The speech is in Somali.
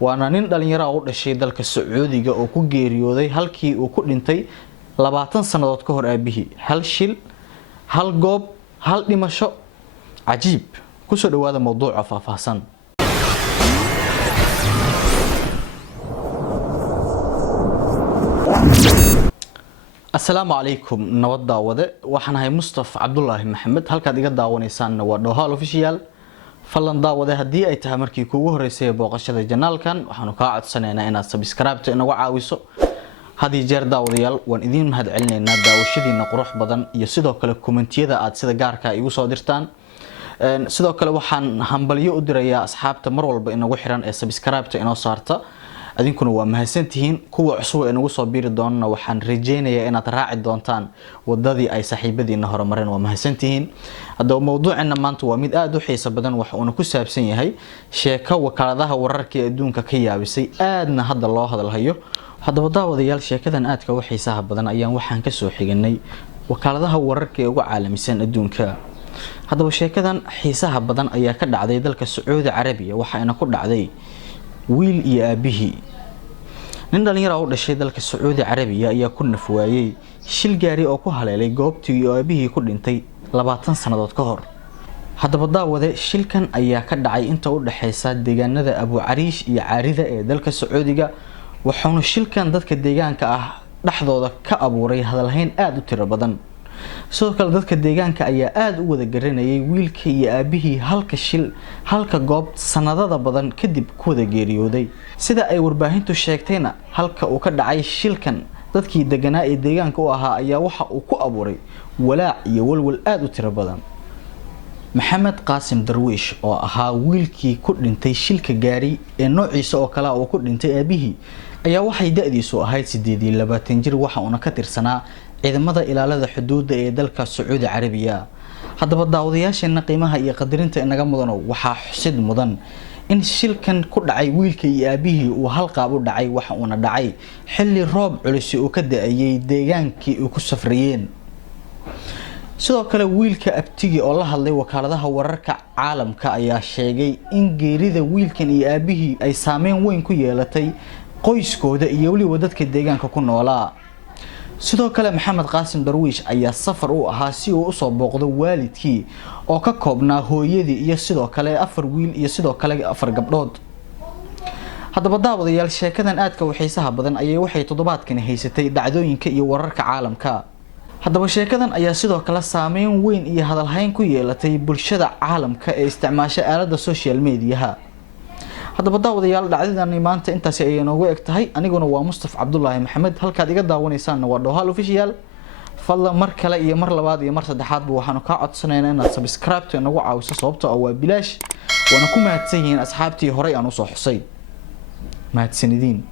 waana nin dhalinyaro ah u dhashay dalka Sacuudiga oo ku geeriyooday halkii uu ku dhintay 20 sanadood ka hor aabihii hal shil hal goob hal dhimasho cajiib ku soo dhawaada mowduuca faahfaahsan السلام عليكم نود داوده waxaan ahay Mustafa Abdullahi Maxamed halkaad iga daawaneysaan waa Dohal official falan daawade hadii ay tahay markii kuugu horeysay booqashada janaalkan waxaanu ka codsanaynaa inaad subscribe inagu caawiso hadii jeer daawadayaal waan idin mahad celinaynaa daawashadiina qurux badan iyo sidoo kale commentiyada aad sida gaarka igu soo dirtaan sidoo kale waxaan hambalyo u dirayaa asxaabta mar walba inagu xiran ee subscribe inoo saarta adinkuna waa mahadsantihiin kuwa cusub ee nagu soo biiri doonana waxaan rajeynayaa inaad raaci doontaan wadadii ay saaxiibadiina horumareen waa mahadsantihiin hadaba mowduucina maanta waa mid aad u xiiso badan waxa uu ku saabsan yahay sheeko wakaaladaha wararka ee adduunka ka yaabisay aadna hadda loo hadalhayo hadaba daawadayaal sheekadan aadka u xiisaha badan ayaan waxaan ka soo xiganay wakaaladaha wararka ee ugu caalamisan adduunka hadaba sheekadan xiisaha badan ayaa ka dhacday dalka Sacuudi Carabiya waxaana ku dhacday wiil iyo aabihii nin dhalinyaro u dhashay dalka Sacuudi Carabiya ayaa ku nafwaayay shil gaari oo ku haleelay goobtii aabihii ku dhintay 20 sanadood ka hor hadaba daawade shilkan ayaa ka dhacay inta u dhaxaysa deegaanada Abu Ariish iyo Caarida ee dalka Sacuudiga waxaanu shilkan dadka deegaanka ah dhaxdooda ka abuuray hadalhayn aad u tiro badan sidoo kale dadka deegaanka ayaa aad u wada garanayay wiilka iyo aabihii halka goob sanadada badan kadib ku wada geeriyooday sida ay warbaahintu sheegtayna halka uu ka dhacay shilkan dadkii deganaa ee deegaanka u ahaa ayaa waxa uu ku abuuray walaac iyo walwal aad u tiro badan Maxamed Qaasim Darwiish oo ahaa wiilkii ku dhintay shilka gaari ee noociisa oo kala uu ku dhintay aabihii ayaa waxay da'diisu ahayd 28 jir waxa uu ka tirsanaa ciidamada ilaalada xuduudda ee dalka Sacuudi Carabiya hadaba daawadayaasheena qiimaha iyo qadarinta inaga mudan waxa xusid mudan in shilkan ku dhacay wiilka iyo aabihii uu hal qaab u dhacay waxa uu dhacay xilli roob culus oo ka da'ayay deegaankii uu ku safrayeen sidoo kale wiilka abtigi oo la hadlay wakaaladaha wararka caalamka ayaa sheegay in geerida wiilkan iyo aabihii ay saameyn weyn ku yeelatay qoyskooda iyo waliba dadka deegaanka ku noolaa sidoo kale Maxamed Qaasim Darwiish ayaa safar u ahaa si uu u soo booqdo waalidkii oo ka koobnaa hooyadii iyo sidoo kale 4 wiil iyo sidoo kale 4 gabdhood hadaba daawadayaal sheekadan aadka u xiisaha badan ayay waxay toddobaadkan haysatay dhacdooyinka iyo wararka caalamka hadaba sheekadan ayaa sidoo kale saameyn weyn iyo hadalhayn ku yeelatay bulshada caalamka ee isticmaasha aalada social media hadaba daawadayaal dhacdadan maanta intaas ay noogu egtahay aniguna waa Mustafa Abdullahi Maxamed halkaad iga daawaneysaan waa Dohal official fadlan mar kale iyo mar labaad iyo mar saddexaad waxaanu ka codsanaynaa inaad subscribe inagu caawiso sababtoo ah waa bilaash wana ku mahadsan yihiin asxaabtii hore aan u soo xusay mahadsanidin